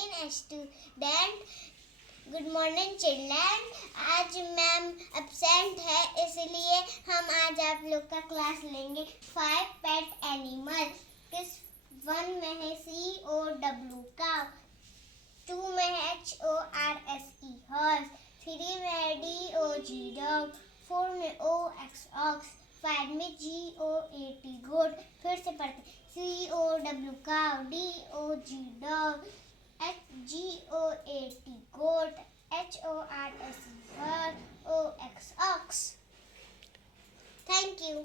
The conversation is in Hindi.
Morning student. Good morning children. आज मैम एब्सेंट है, इसलिए हम आज आप लोग का क्लास लेंगे। 5 पेट एनिमल। किस 1 में है COW काउ, 2 में है HORSE हॉर्स, 3 में है DOG डॉग, 4 में OX ऑक्स, 5 में GOAT गोट। फिर से पढ़ते COW cow, DOG dog, GOAT goat, HORSE horse, OX ox. Thank you.